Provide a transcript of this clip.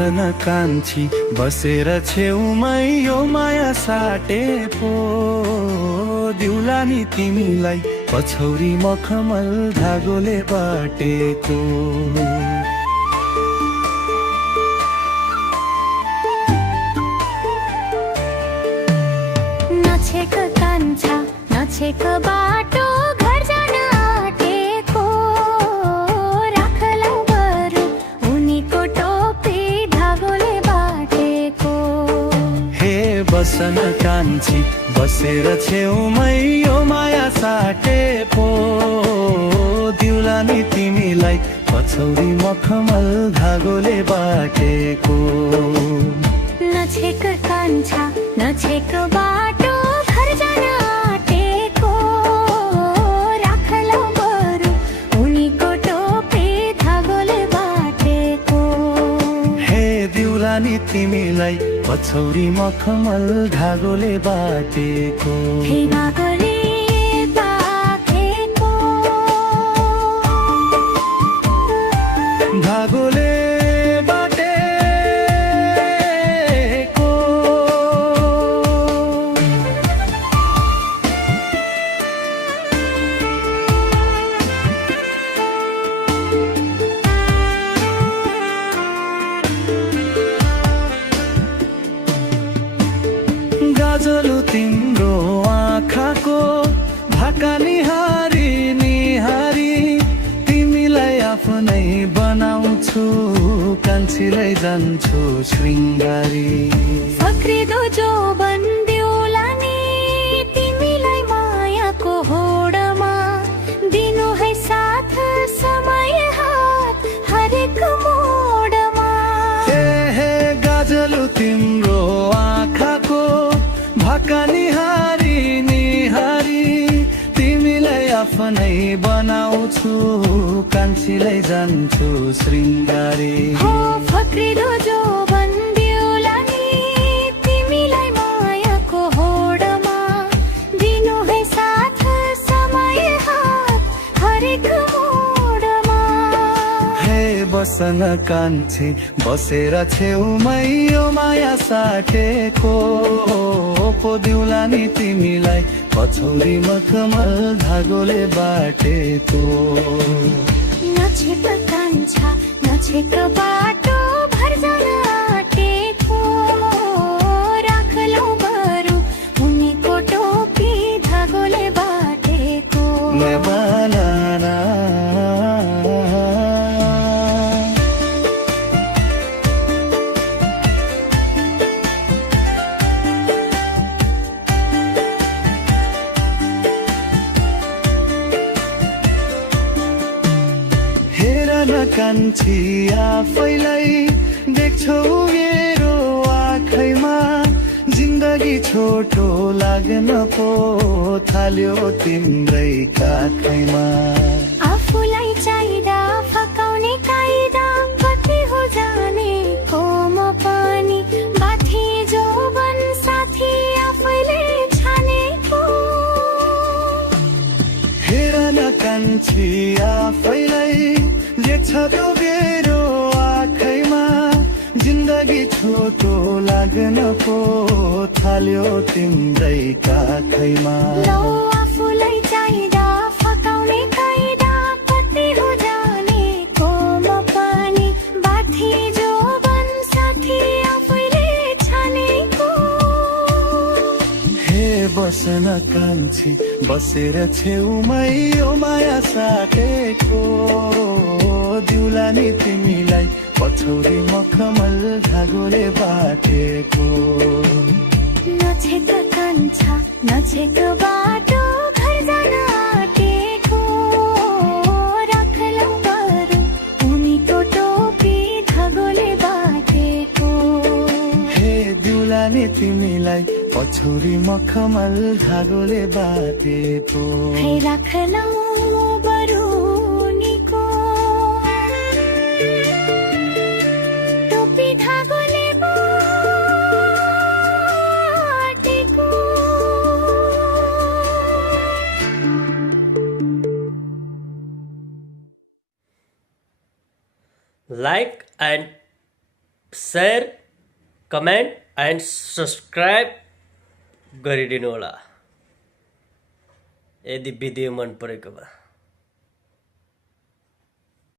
बसन कान्छी बसेर छेउमै यो माया साटे पो दिउला नि तिमीलाई पछौरी मखमल धागोले बाटेको। नछेक कान्छा नछेक बाटो घर जान आँटेको, राखलौ बरु उनीको टोपी धागोले बाटेको। हे बसन कान्छी बसेर छेउमै यो माया साटे पो दिउला नि तिमीलाई पछौरी मखमल धागोले बाटेको। नछेक कान्छा नछेक बाटो घर जान आँटेको, राखलौ बरु उनीको टोपी धागोले बाटेको। हे दिउला नि तिमीलाई पछौरी मखमल धागोले बाटेको। हे धागोले बाटेको, धागोले गाजलु तिम्रो आँखाको भाका निहारी निहारी तिमीलाई आफ्नै बनाउँछु कान्छीलाई जान्छु शृङ्गारी। फक्रिदो जोबन दिउला नि तिमीलाई मायाको होडमा, दिनु है साथ समय हात हरेक मोडमा। हे गाजलु तिम्रो आँखाको भाका निहारी निहारी तिमीलाई आफ्नै बनाउँछु कान्छीलाई जान्छु शृङ्गारी। हो फक्रिदो जोबन दिउला नि तिमीलाई मायाको होडमा, दिनु है साथ समय हात हरेक मोडमा। हे बसन कान्छी बसेर छेउमै यो माया साटेको पो दिउला नि तिमीलाई पछौरी मखमल धागोले बाटेको। नछेक कान्छा नछेक बाटो घर जान आँटेको, राखलौ बरु उनीको टोपी धागोले बाटेको। बनाना कान्छी आफैलाई देख्छौ मेरो आँखैमा, जिन्दगी छोटो लाग्न पो थाल्यो तिम्रै काखैमा। आफूलाई चाहिँदा फकाउने काइदा कति हो जानेको म पनि, बाथी जोबन साथी आफैले छानेको। हेर न कान्छी आफैलाई देख्छ त्यो मेरो आँखैमा, जिन्दगी छोटो लाग्न पो थाल्यो तिम्रै काखैमा। लौ आफूलाई चाहिँदा फकाउने काइदा कति हो जानेको म पनि, बाथी जोबन साथी आफैले छानेको। हे बसन कान्छी बसेर छेउमै यो माया साटेको दिउला नि तिमीलाई पछौरी मखमल धागोले बाटेको। नछेक कान्छा नछेक बाटो घर जान आँटेको, राखलौ बरु उनीको टोपी धागोले बाटेको। हे दिउला नि तिमीलाई पछौरी मखमल धागोले बाटेको। हे राखलौ बरु उनीको टोपी धागोले बाटेको। like and share comment and subscribe गरिदिनु होला यदि भिडियो मन परेको भए।